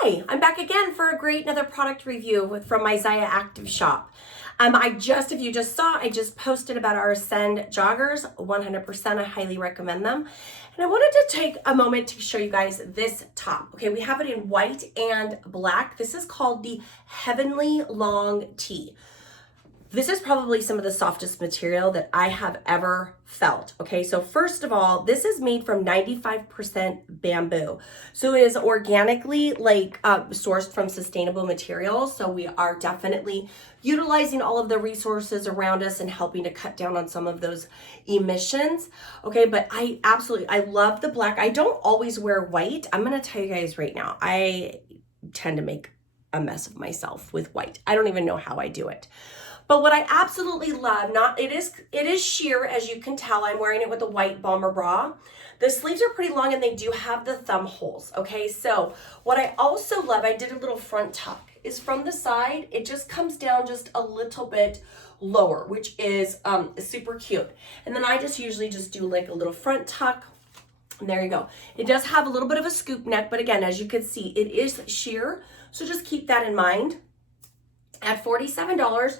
Hi, I'm back again for a great another product review from my Zaya Active shop. If you just saw, I just posted about our Ascend joggers. 100%, I highly recommend them. And I wanted to take a moment to show you guys this top. Okay, we have it in white and black. This is called the Heavenly Long Tee. This is probably some of the softest material that I have ever felt. Okay, so first of all, this is made from 95% bamboo. So it is organically sourced from sustainable materials. So we are definitely utilizing all of the resources around us and helping to cut down on some of those emissions. Okay, but I love the black. I don't always wear white. I'm gonna tell you guys right now, I tend to make a mess of myself with white. I don't even know how I do it. But what I absolutely love, it is sheer, as you can tell. I'm wearing it with a white bomber bra. The sleeves are pretty long and they do have the thumb holes, okay? So what I also love, I did a little front tuck, is from the side, it just comes down just a little bit lower, which is super cute. And then I just usually just do like a little front tuck. And there you go. It does have a little bit of a scoop neck, but again, as you can see, it is sheer. So just keep that in mind. At $47,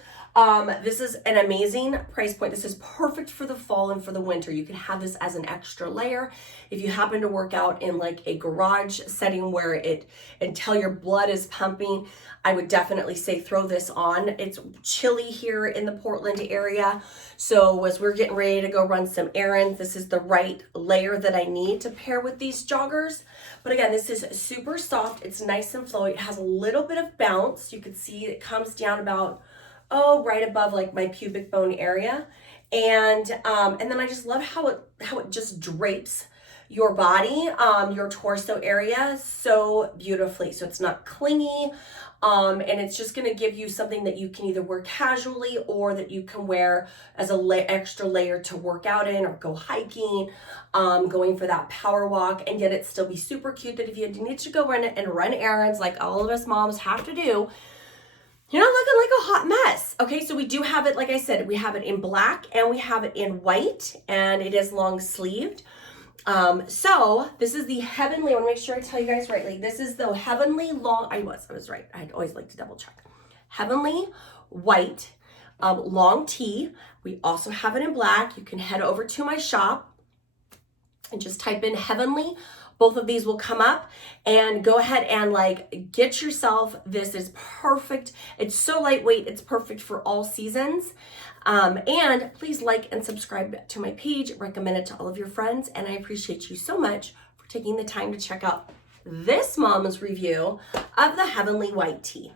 this is an amazing price point. This is perfect for the fall and for the winter. You can have this as an extra layer. If you happen to work out in like a garage setting where until your blood is pumping, I would definitely say throw this on. It's chilly here in the Portland area. So as we're getting ready to go run some errands, this is the right layer that I need to pair with these joggers. But again, this is super soft. It's nice and flowy. It has a little bit of bounce. You can see it comes down about, right above like my pubic bone area. And then I just love how it just drapes your body, your torso area so beautifully. So it's not clingy, and it's just gonna give you something that you can either wear casually or that you can wear as a extra layer to work out in or go hiking, going for that power walk, and yet it still be super cute that if you need to go run errands like all of us moms have to do, you're not looking like a hot mess. Okay, so we do have it, like I said, we have it in black and we have it in white, and it is long sleeved. So this is the Heavenly, I wanna make sure I tell you guys rightly. This is the Heavenly Long, I was right. I'd always like to double check. Heavenly White Long Tee. We also have it in black. You can head over to my shop and just type in Heavenly. Both of these will come up, and go ahead and get yourself. This is perfect. It's so lightweight. It's perfect for all seasons. And please like and subscribe to my page. Recommend it to all of your friends. And I appreciate you so much for taking the time to check out this mom's review of the Heavenly White Tee.